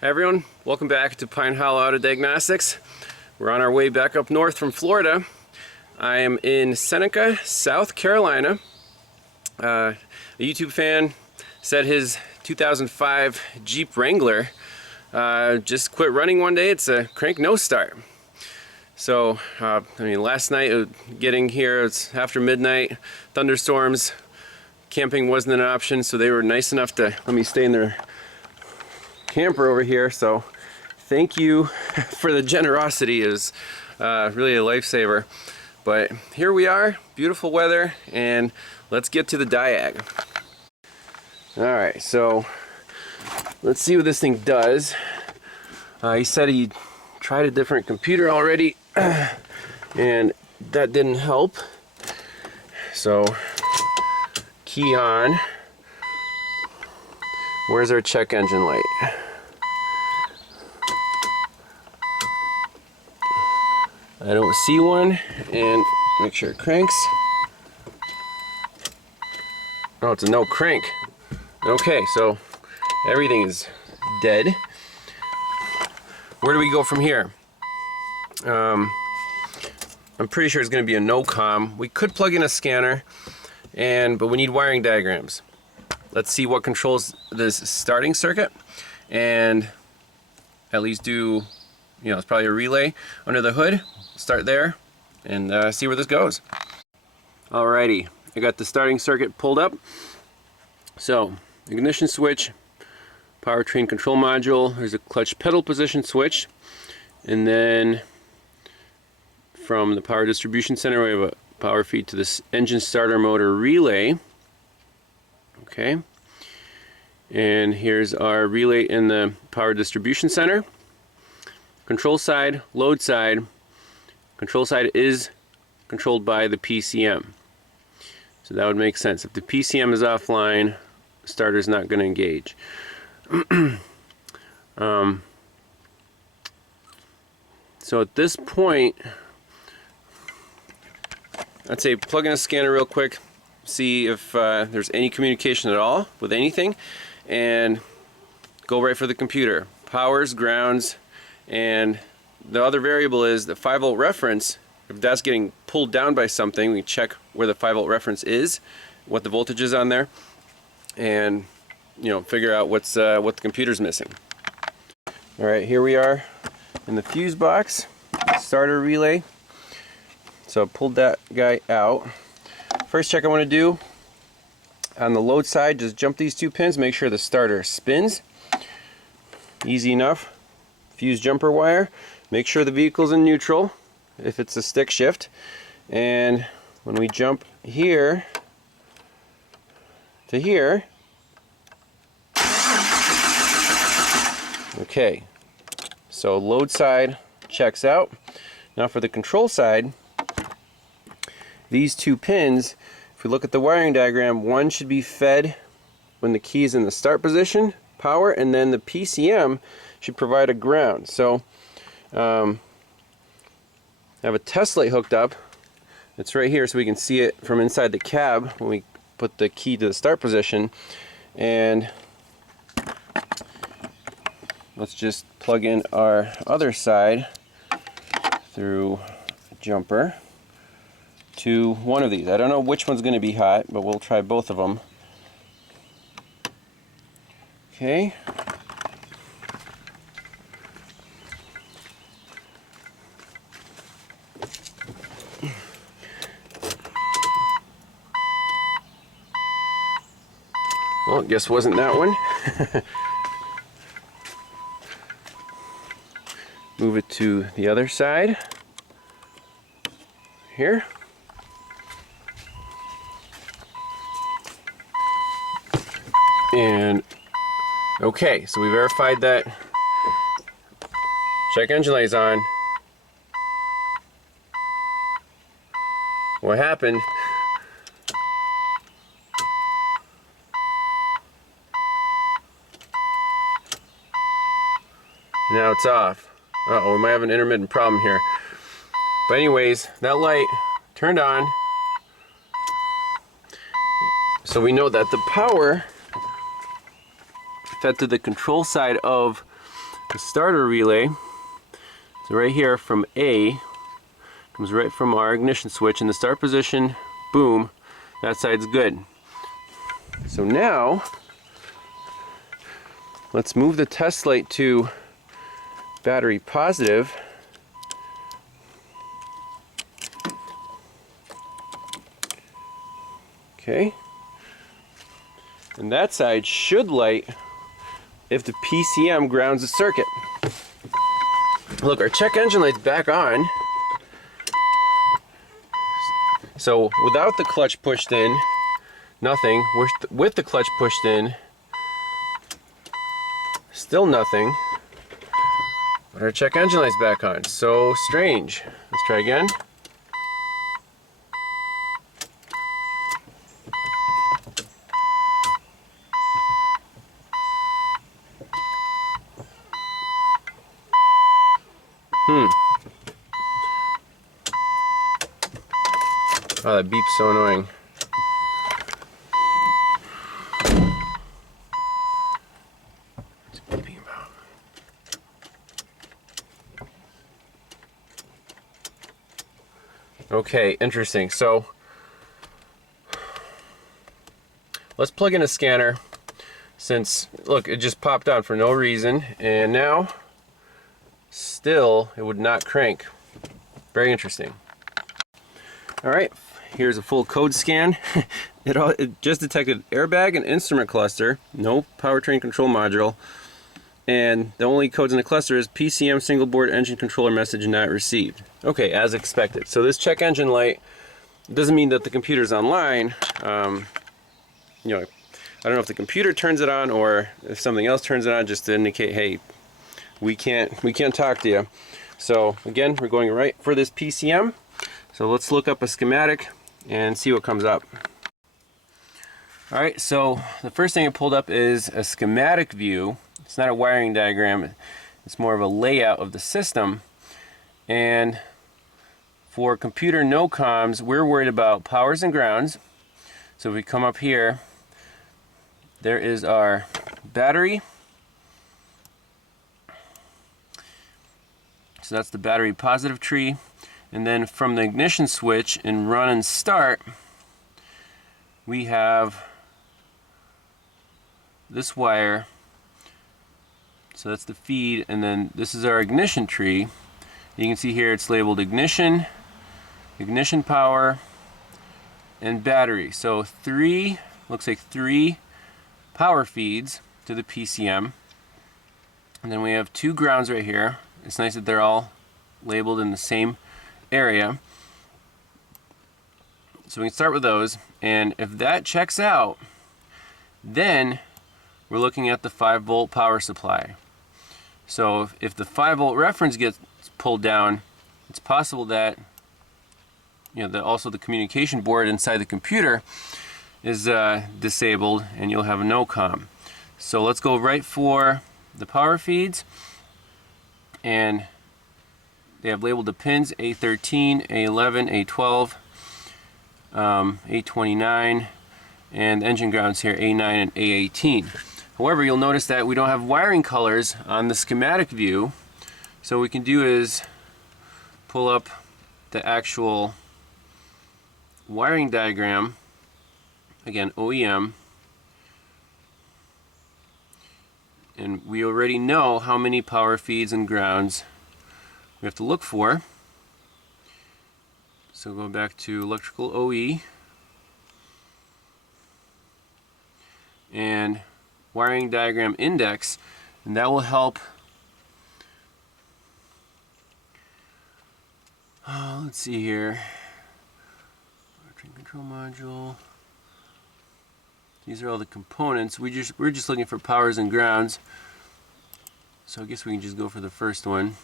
Hi everyone, welcome back to Pine Hollow Auto Diagnostics. We're on our way back up north from Florida. I am in Seneca, South Carolina. A YouTube fan said his 2005 Jeep Wrangler just quit running one day. It's a crank no start. So, last night getting here, it's after midnight, thunderstorms, camping wasn't an option, so they were nice enough to let me stay in their camper over here. So thank you for the generosity. It was really a lifesaver. But here we are, beautiful weather, and let's get to the diag. Alright, so let's see what this thing does. He said he tried a different computer already and that didn't help. So key on. Where's our check engine light? I don't see one, and make sure it cranks. Oh, it's a no crank. Okay, so everything is dead. Where do we go from here? I'm pretty sure it's going to be a no comm. We could plug in a scanner, but we need wiring diagrams. Let's see what controls this starting circuit, and at least do, it's probably a relay under the hood. Start there and see where this goes. Alrighty, I got the starting circuit pulled up. So, ignition switch, powertrain control module, there's a clutch pedal position switch, and then from the power distribution center we have a power feed to this engine starter motor relay. Okay, and here's our relay in the power distribution center. Control side, load side. Control side is controlled by the PCM. So that would make sense. If the PCM is offline, the starter is not going to engage. So at this point, I'd say plug in a scanner real quick, see if there's any communication at all with anything, and go right for the computer. Powers, grounds, and the other variable is the 5-volt reference. If that's getting pulled down by something, we check where the 5-volt reference is, what the voltage is on there, and figure out what the computer's missing. All right, here we are in the fuse box, starter relay. So I pulled that guy out. First check I want to do on the load side, just jump these two pins, make sure the starter spins. Easy enough. Fuse jumper wire. Make sure the vehicle's in neutral if it's a stick shift. And when we jump here to here, okay, so load side checks out. Now for the control side, these two pins, if we look at the wiring diagram, one should be fed when the key is in the start position, power, and then the PCM should provide a ground. So I have a test light hooked up. It's right here so we can see it from inside the cab when we put the key to the start position. And let's just plug in our other side through a jumper to one of these. I don't know which one's going to be hot, but we'll try both of them. Okay. Well, guess wasn't that one. Move it to the other side. Here. And okay, so we verified that check engine light's on. What happened? Now it's off. Uh-oh, we might have an intermittent problem here. But anyways, that light turned on. So we know that the power fed to the control side of the starter relay. So right here from A, comes right from our ignition switch in the start position, boom, that side's good. So now, let's move the test light to battery positive. Okay. And that side should light if the PCM grounds the circuit. Look, our check engine light's back on. So without the clutch pushed in, nothing. With the clutch pushed in, still nothing. But our check engine light's back on. So strange. Let's try again. Oh, that beep's so annoying. What's it beeping about? Okay, interesting. So let's plug in a scanner, since, look, it just popped on for no reason, and now still it would not crank. Very interesting. All right, here's a full code scan. It just detected airbag and instrument cluster, no powertrain control module, and the only codes in the cluster is PCM single board engine controller message not received. Okay, as expected. So this check engine light doesn't mean that the computer's online. You know, I don't know if the computer turns it on or if something else turns it on, just to indicate, hey, we can't talk to you. So again, we're going right for this PCM. So let's look up a schematic and see what comes up. Alright, so the first thing I pulled up is a schematic view. It's not a wiring diagram, it's more of a layout of the system. And for computer no comms, we're worried about powers and grounds. So if we come up here, there is our battery. So that's the battery positive tree. And then from the ignition switch in run and start, we have this wire. So that's the feed, and then this is our ignition tree. You can see here it's labeled ignition, ignition power, and battery. So looks like three power feeds to the PCM. And then we have two grounds right here. It's nice that they're all labeled in the same area. So we can start with those, and if that checks out, then we're looking at the 5-volt power supply. So if the 5-volt reference gets pulled down, it's possible that, you know, also the communication board inside the computer is disabled, and you'll have a no comm. So let's go right for the power feeds, and they have labeled the pins A13, A11, A12, A29, and the engine grounds here A9 and A18. However, you'll notice that we don't have wiring colors on the schematic view. So what we can do is pull up the actual wiring diagram, again OEM, and we already know how many power feeds and grounds we have to look for. So go back to electrical OE and wiring diagram index, and that will help. Let's see here. Powertrain control module. These are all the components. We're just looking for powers and grounds. So I guess we can just go for the first one.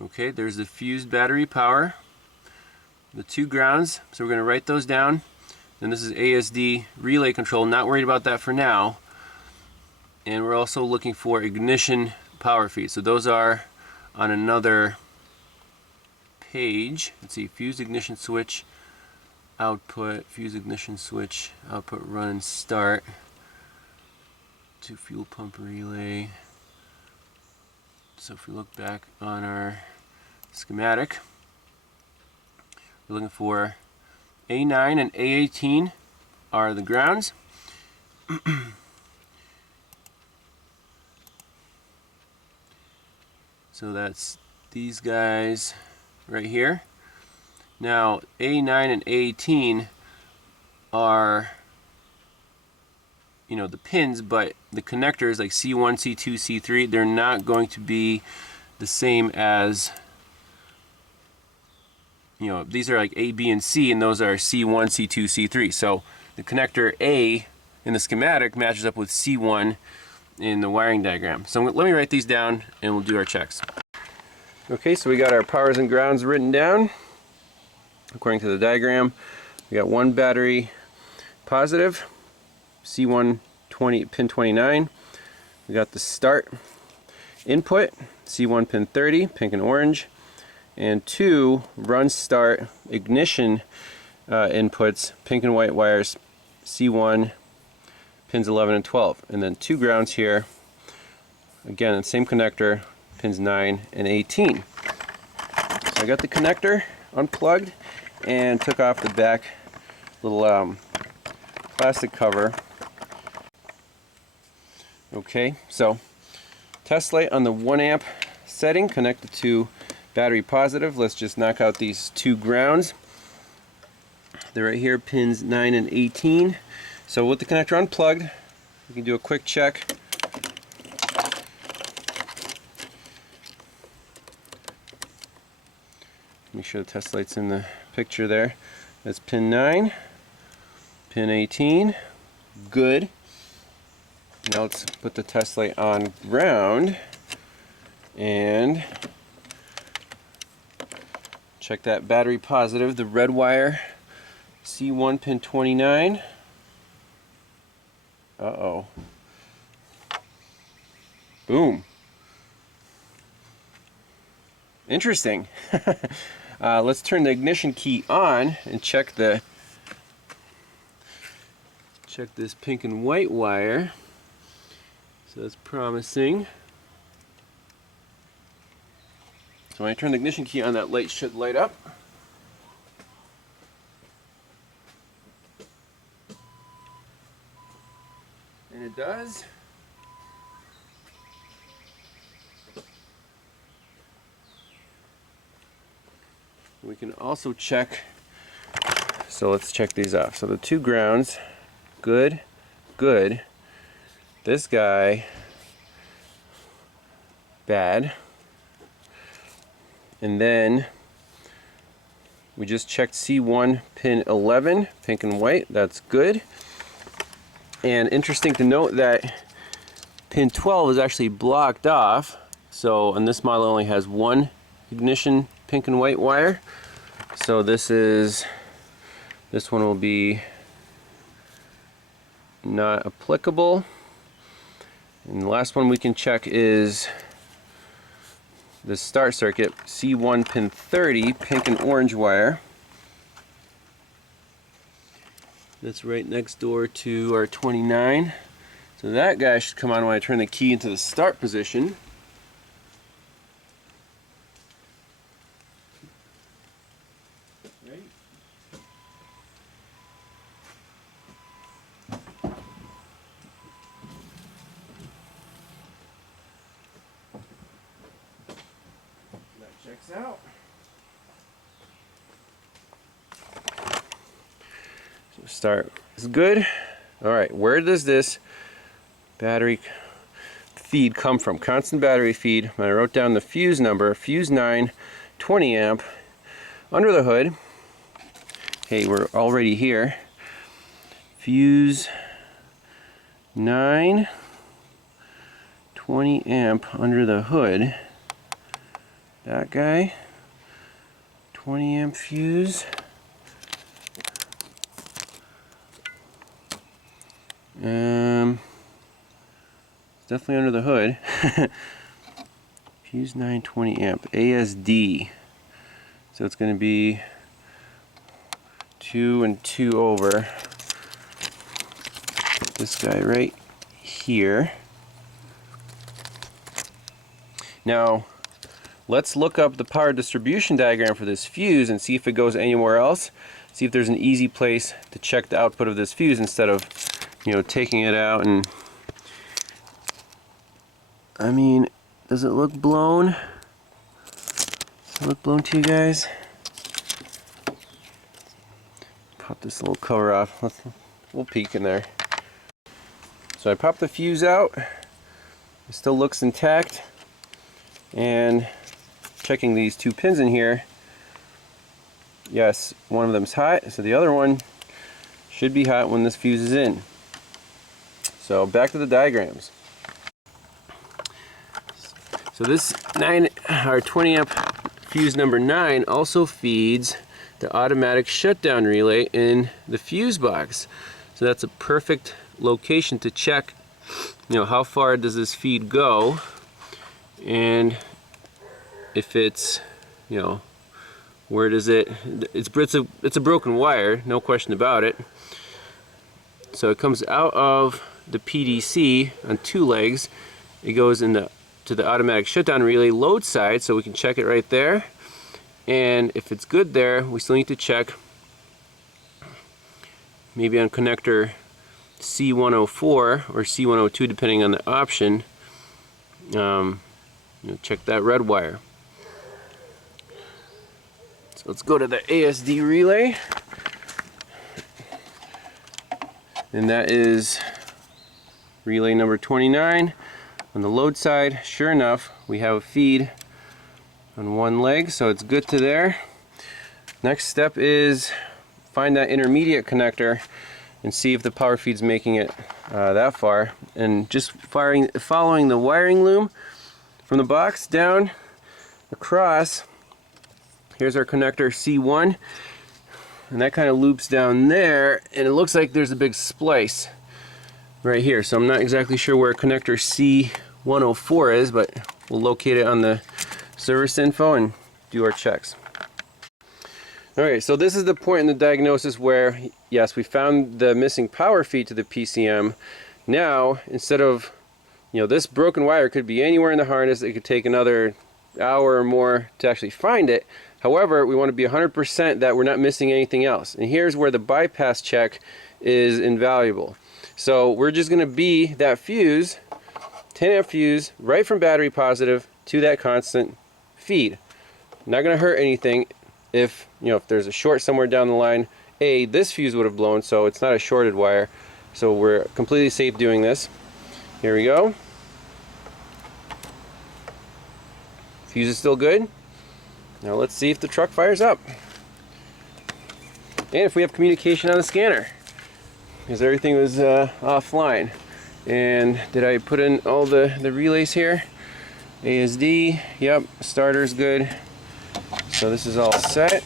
Okay, there's the fused battery power, the two grounds, so we're going to write those down. Then this is ASD relay control, not worried about that for now. And we're also looking for ignition power feed. So those are on another page. Let's see, fuse ignition switch output, fuse ignition switch output, run and start to fuel pump relay. So if we look back on our schematic, we're looking for A9 and A18 are the grounds. So that's these guys right here. Now A9 and A18 are, you know, the pins, but the connectors like C1, C2, C3, they're not going to be the same as, you know, these are like A, B, and C, and those are C1, C2, C3. So the connector A in the schematic matches up with C1 in the wiring diagram. So let me write these down and we'll do our checks. Okay, so we got our powers and grounds written down according to the diagram. We got one battery positive, C1 pin 29. We got the start input, C1 pin 30, pink and orange, and two run start ignition inputs, pink and white wires, C1 pins 11 and 12, and then two grounds here, again the same connector, pins 9 and 18. So I got the connector unplugged and took off the back little plastic cover. Okay, so test light on the 1 amp setting connected to battery positive. Let's just knock out these two grounds. They're right here, pins 9 and 18. So with the connector unplugged, we can do a quick check. Make sure the test light's in the picture there. That's pin 9, pin 18, good. Now let's put the test light on ground and check that battery positive, the red wire, C1 pin 29. Uh-oh. Boom. Interesting. Let's turn the ignition key on and check this pink and white wire. So that's promising. So when I turn the ignition key on, that light should light up. And it does. We can also check, so let's check these off. So the two grounds, good, good. This guy, bad. And then we just checked C1 pin 11, pink and white, that's good. And interesting to note that pin 12 is actually blocked off. So, and this model only has one ignition pink and white wire. So this one will be not applicable. And the last one we can check is the start circuit, C1 pin 30, pink and orange wire. That's right next door to our 29. So that guy should come on when I turn the key into the start position. Right. That checks out. So start is good. All right, where does this battery feed come from? Constant battery feed. I wrote down the fuse number, fuse 9, 20 amp, under the hood. Hey, we're already here. Fuse 9, 20 amp under the hood. That guy, 20 amp fuse. Definitely under the hood. Fuse 920 amp ASD. So it's going to be 2 and 2 over. This guy right here. Now, let's look up the power distribution diagram for this fuse and see if it goes anywhere else. See if there's an easy place to check the output of this fuse instead of, you know, taking it out and... I mean, does it look blown? Does it look blown to you guys? Pop this little cover off. We'll peek in there. So I popped the fuse out. It still looks intact. And checking these 2 pins in here. Yes, one of them's hot, so the other one should be hot when this fuse is in. So back to the diagrams. So this 20 amp fuse number 9 also feeds the automatic shutdown relay in the fuse box. So that's a perfect location to check, you know, how far does this feed go, and if it's, you know, where does it, it's a broken wire, no question about it. So it comes out of the PDC on 2 legs. It goes to the automatic shutdown relay load side, so we can check it right there. And if it's good there, we still need to check maybe on connector C104 or C102, depending on the option. You know, check that red wire. So let's go to the ASD relay, and that is relay number 29 on the load side. Sure enough, we have a feed on 1 leg, so it's good to there. Next step is find that intermediate connector and see if the power feed's making it that far, and just following the wiring loom from the box down across. Here's our connector C1, and that kind of loops down there, and it looks like there's a big splice right here. So I'm not exactly sure where connector C104 is, but we'll locate it on the service info and do our checks. Alright, so this is the point in the diagnosis where, yes, we found the missing power feed to the PCM. Now, instead of, you know, this broken wire could be anywhere in the harness. It could take another hour or more to actually find it. However, we want to be 100% that we're not missing anything else. And here's where the bypass check is invaluable. So we're just going to be that fuse, 10 amp fuse, right from battery positive to that constant feed. Not going to hurt anything if, you know, if there's a short somewhere down the line. This fuse would have blown, so it's not a shorted wire. So we're completely safe doing this. Here we go. Fuse is still good. Now let's see if the truck fires up. And if we have communication on the scanner, because everything was offline. And did I put in all the relays here? ASD, yep, starter's good. So this is all set.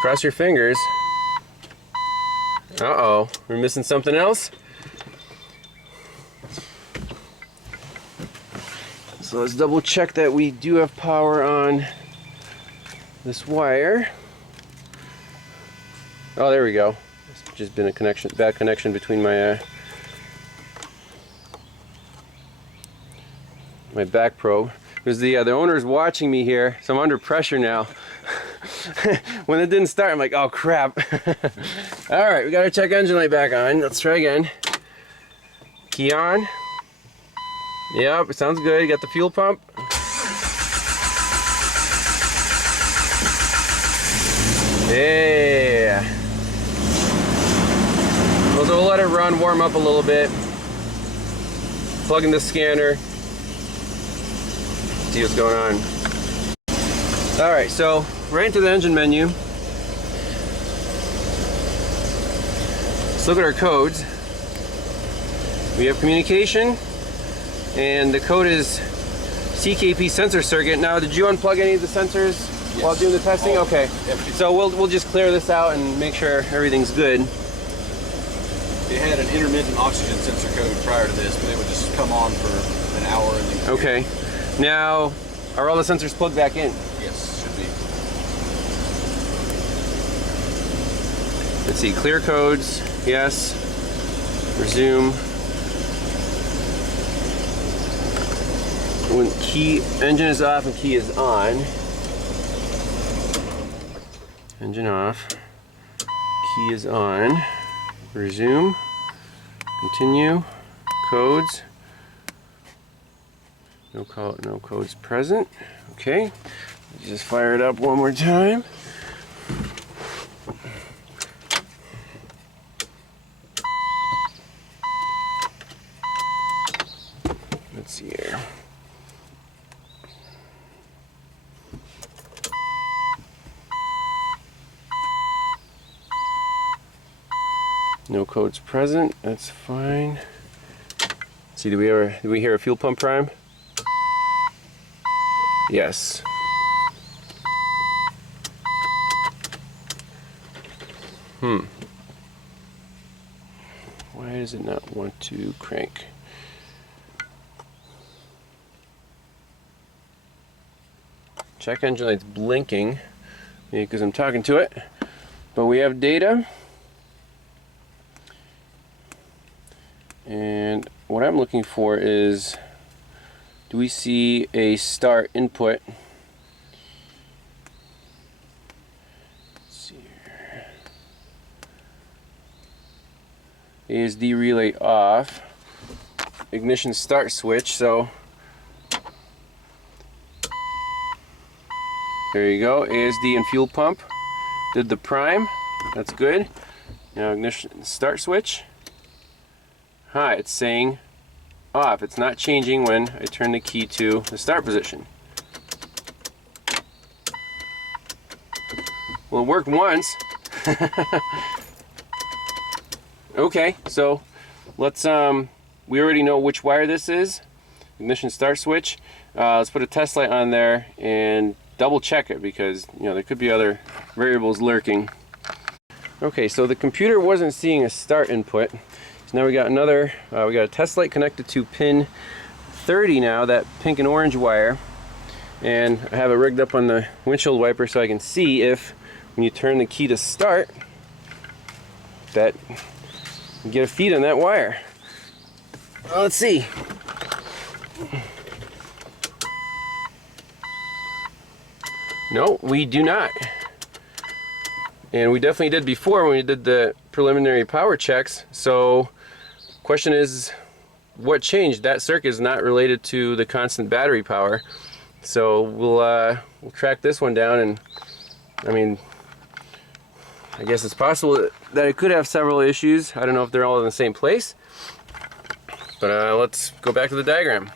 Cross your fingers. Uh-oh, we're missing something else. So let's double check that we do have power on this wire. Oh, there we go. It's just been a bad connection between my my back probe. Because the owner's watching me here, so I'm under pressure now. When it didn't start, I'm like, oh crap. Alright, we got our check engine light back on. Let's try again. Key on. Yep, it sounds good. You got the fuel pump. Yeah. We'll let it run, warm up a little bit. Plug in the scanner. See what's going on. Alright, so right into the engine menu. Let's look at our codes. We have communication, and the code is CKP sensor circuit. Now, did you unplug any of the sensors while doing the testing? Okay. So we'll just clear this out and make sure everything's good. It had an intermittent oxygen sensor code prior to this, but it would just come on for an hour and then. Okay. Now, are all the sensors plugged back in? Yes, should be. Let's see, clear codes, yes. Resume. When key, engine is off and key is on. Engine off, key is on. Resume, continue, codes. No codes present. Okay, just fire it up one more time. Let's see here. No codes present. That's fine. Let's see, did we hear a fuel pump prime? Yes. Why does it not want to crank? Check engine light's blinking because I'm talking to it, but we have data. And what I'm looking for is, do we see a start input? Let's see here. ASD relay off. Ignition start switch, so there you go. ASD and fuel pump. Did the prime. That's good. Now ignition start switch. Hi, it's saying off. It's not changing when I turn the key to the start position. Well, it worked once. Okay, so let's we already know which wire this is. Ignition start switch. Let's put a test light on there and double check it, because there could be other variables lurking. Okay, so the computer wasn't seeing a start input. So now we got another, we got a test light connected to pin 30 now, that pink and orange wire. And I have it rigged up on the windshield wiper so I can see if, when you turn the key to start, that you get a feed on that wire. Well, let's see. No, we do not. And we definitely did before when we did the preliminary power checks. So question is, what changed? That circuit is not related to the constant battery power. So we'll track this one down, and I guess it's possible that it could have several issues. I don't know if they're all in the same place, but let's go back to the diagram.